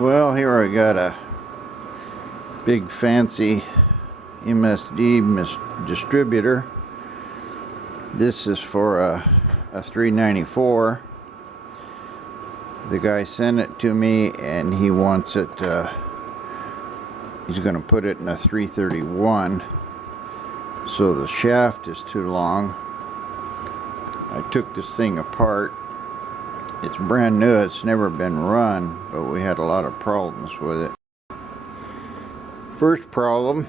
Well, here I got a big fancy MSD distributor. This is for a 394. The guy sent it to me and he wants it, he's going to put it in a 331. So the shaft is too long. I took this thing apart. It's brand new, it's never been run, but we had a lot of problems with it. First problem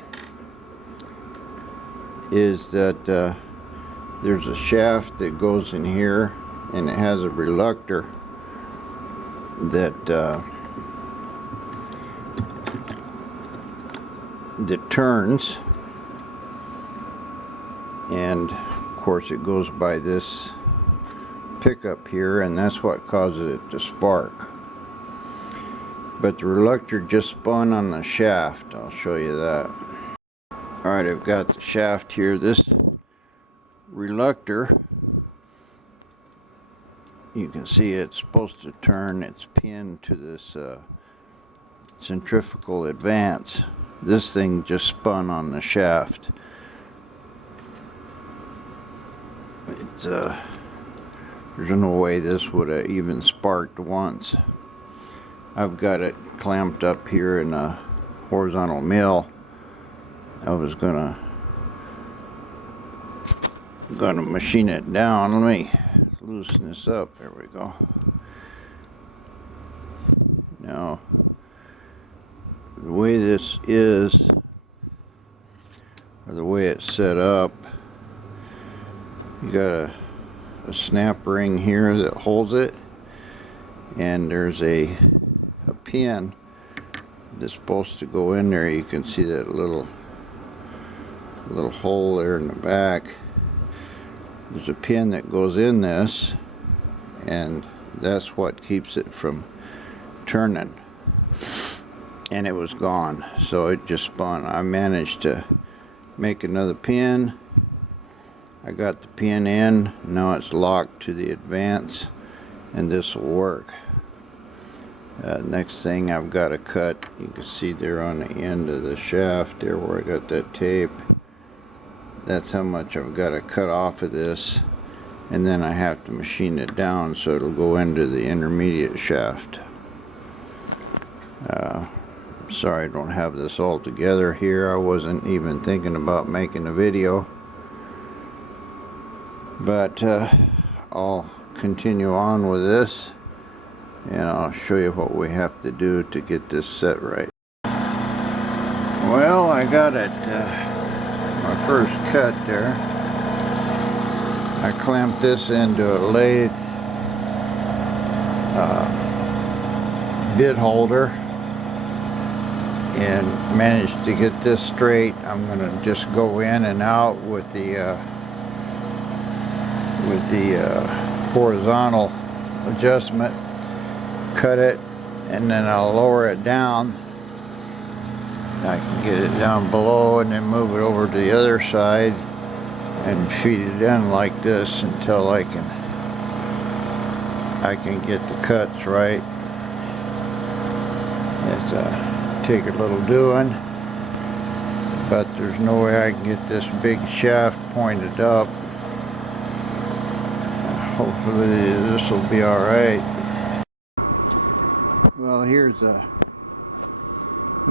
is that there's a shaft that goes in here and it has a reluctor that turns, and of course it goes by this pickup here, and that's what causes it to spark. But the reluctor just spun on the shaft. I'll show you that. Alright, I've got the shaft here. This reluctor, you can see it's supposed to turn. It's pinned to this centrifugal advance. This thing just spun on the shaft. It's there's no way this would have even sparked once. I've got it clamped up here in a horizontal mill. I was gonna machine it down. Let me loosen this up. There we go. Now, the way this is, or the way it's set up, you got a snap ring here that holds it, and there's a pin that's supposed to go in there. You can see that little hole there in the back. There's a pin that goes in this, and that's what keeps it from turning, and it was gone, so it just spun. I managed to make another pin. I got the pin in, now it's locked to the advance, and this will work. Next thing I've got to cut, you can see there on the end of the shaft there where I got that tape. That's how much I've got to cut off of this, and then I have to machine it down so it'll go into the intermediate shaft. Sorry I don't have this all together here. I wasn't even thinking about making a video. But I'll continue on with this, and I'll show you what we have to do to get this set right. Well, I got it, my first cut there. I clamped this into a lathe bit holder and managed to get this straight. I'm going to just go in and out with the horizontal adjustment, cut it, and then I'll lower it down. I can get it down below and then move it over to the other side and feed it in like this until I can get the cuts right. It's take a little doing, but there's no way I can get this big shaft pointed up. Hopefully this will be alright. Well, here's a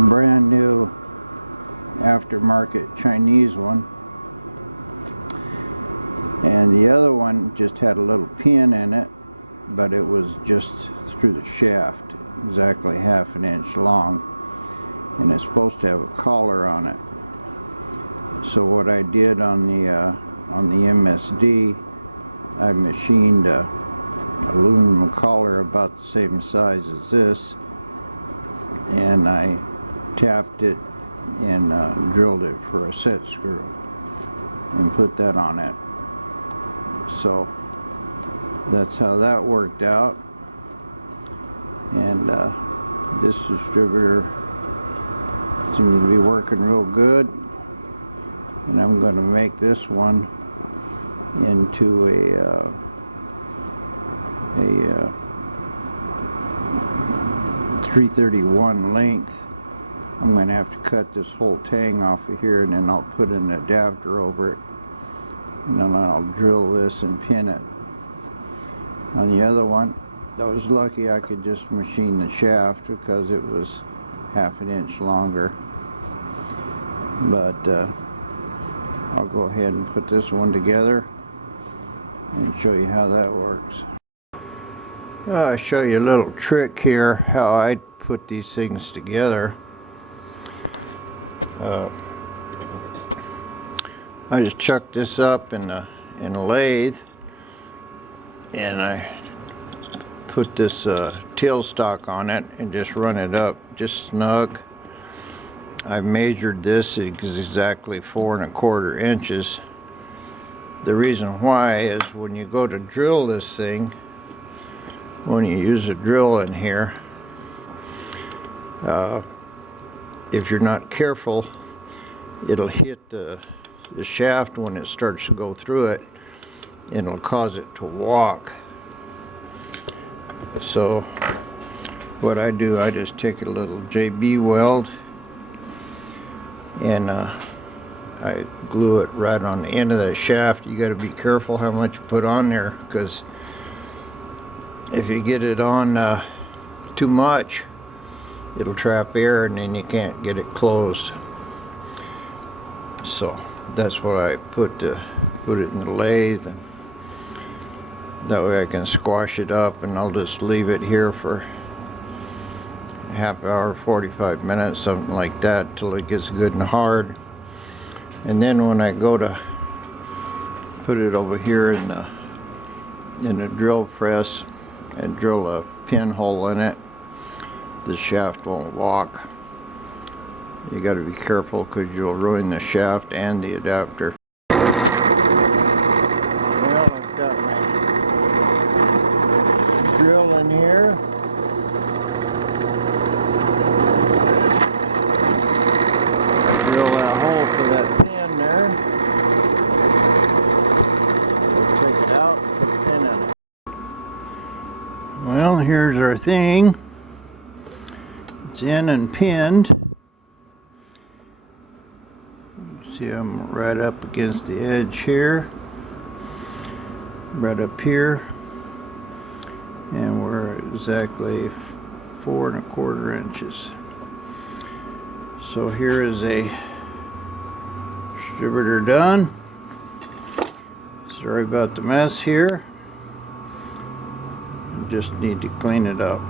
brand new aftermarket Chinese one, and the other one just had a little pin in it, but it was just through the shaft, exactly ½ an inch long, and it's supposed to have a collar on it. So what I did on the MSD, I machined a aluminum collar about the same size as this, and I tapped it and drilled it for a set screw and put that on it. So that's how that worked out, and this distributor seems to be working real good, and I'm going to make this one into a 331 length. I'm going to have to cut this whole tang off of here, and then I'll put an adapter over it, and then I'll drill this and pin it. On the other one, I was lucky I could just machine the shaft because it was half an inch longer. But I'll go ahead and put this one together and show you how that works. I'll show you a little trick here how I put these things together. I just chuck this up in a lathe, and I put this tailstock on it and just run it up just snug. I measured this, it's exactly 4 1/4 inches. The reason why is when you go to drill this thing, when you use a drill in here, if you're not careful, it'll hit the shaft when it starts to go through it, and it'll cause it to walk. So what I do, I just take a little JB weld and I glue it right on the end of that shaft. You got to be careful how much you put on there, because if you get it on too much, it'll trap air and then you can't get it closed. So that's what I put it in the lathe, and that way I can squash it up, and I'll just leave it here for a half hour, 45 minutes, something like that, till it gets good and hard. And then when I go to put it over here in the drill press and drill a pinhole in it, the shaft won't walk. You got to be careful, because you'll ruin the shaft and the adapter. Well, I've got my drill in here. Drill that hole for that pin there. We'll take it out and put a pin in it. Well, here's our thing. It's in and pinned. See, I'm right up against the edge here, right up here, and we're exactly 4 1/4 inches. So here is a distributor done. Sorry about the mess here. Just need to clean it up.